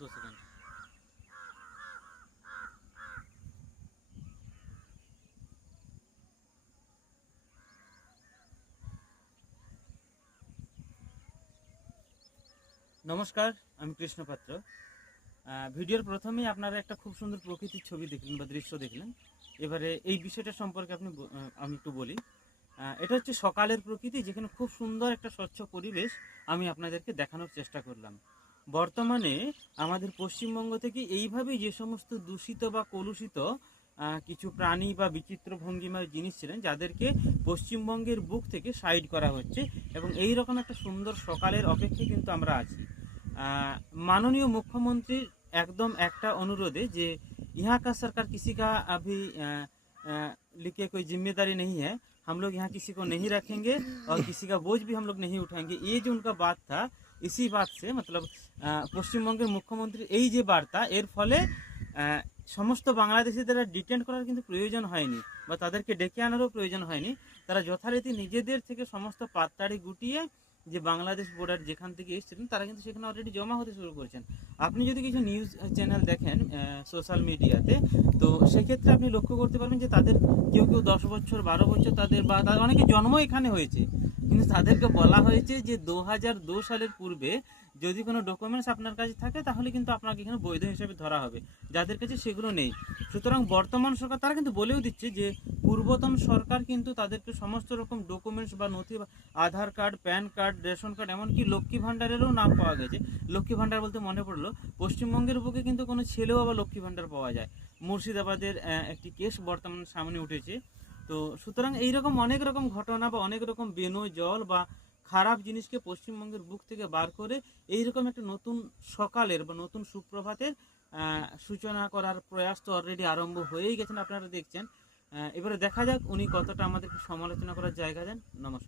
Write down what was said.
2 second. নমস্কার, আমি কৃষ্ণ পাত্র। ভিডিওর প্রথমেই আপনারা একটা খুব সুন্দর প্রকৃতির ছবি দেখলেন বা দৃশ্য দেখলেন। এবারে এই বিষয়টা সম্পর্কে আমি একটু বলি। এটা হচ্ছে সকালের প্রকৃতি, যেখানে খুব সুন্দর একটা স্বচ্ছ পরিবেশ আমি আপনাদেরকে দেখানোর চেষ্টা করলাম। বর্তমানে আমাদের পশ্চিমবঙ্গ থেকে এইভাবেই যে সমস্ত দূষিত বা কলুষিত কিছু প্রাণী বা বিচিত্র ভঙ্গিমার জিনিস ছিলেন, যাদেরকে পশ্চিমবঙ্গের বুক থেকে সাইড করা হচ্ছে, এবং এই রকম একটা সুন্দর সকালের অপেক্ষায় কিন্তু আমরা আছি। माननीय मुख्यमंत्री एकदम একটা অনুরোধে যে यहाँ का सरकार किसी का अभी लिखे कोई जिम्मेदारी नहीं है, हम लोग यहाँ किसी को नहीं रखेंगे और किसी का बोझ भी हम लोग नहीं उठाएंगे, ये जो उनका बात था, इसी बात से मतलब পশ্চিমবঙ্গের মুখ্যমন্ত্রীর এই যে বার্তা, এর ফলে সমস্ত বাংলাদেশিদের ডিটেন্ড করার কিন্তু প্রয়োজন হয়নি বা তাদেরকে ডেকে আনারও প্রয়োজন হয়নি। তারা যথারীতি নিজেদের থেকে সমস্ত পাততাড়ি গুটিয়ে যে বাংলাদেশ বর্ডার যেখান থেকে এসেছিলেন, তারা কিন্তু সেখানে অলরেডি জমা হতে শুরু করেছেন। আপনি যদি কিছু নিউজ চ্যানেল দেখেন সোশ্যাল মিডিয়াতে, তো সেক্ষেত্রে আপনি লক্ষ্য করতে পারবেন যে তাদের কেউ কেউ 10 বছর 12 বছর তাদের বা তাদের অনেকে জন্ম এখানে হয়েছে, কিন্তু তাদেরকে বলা হয়েছে যে 2002 সালের পূর্বে যদি কোনো ডকুমেন্টস আপনার কাছে থাকে তাহলে কিন্তু আপনাকে এখানে বৈধ হিসেবে ধরা হবে, যাদের কাছে সেগুলো নেই। সুতরাং বর্তমান সরকার তারা কিন্তু বলেও দিচ্ছে যে পূর্বতন সরকার কিন্তু তাদেরকে সমস্ত রকম ডকুমেন্টস বা নথি, Aadhaar card, pan card, ration card, এমনকি লক্ষ্মী ভাণ্ডারেরও নাম পাওয়া গেছে। লক্ষ্মী ভাণ্ডার বলতে মনে পড়লো, পশ্চিমবঙ্গের বুকে কিন্তু কোনো ছেলেও আবার লক্ষ্মী ভাণ্ডার পাওয়া যায়। মুর্শিদাবাদের একটি কেস বর্তমানে সামনে উঠেছে। তো সুতরাং এইরকম অনেক রকম ঘটনা বা অনেক রকম বেনয় জল বা খারাপ জিনিসকে পশ্চিমবঙ্গের বুক থেকে বার করে এইরকম একটা নতুন সকালের বা নতুন সুপ্রভাতের সূচনা করার প্রয়াস তো অলরেডি আরম্ভ হয়েই গেছেন, আপনারা দেখছেন। এবারে দেখা যাক উনি কতটা আমাদেরকে সমালোচনা করার জায়গা দেন। নমস্কার।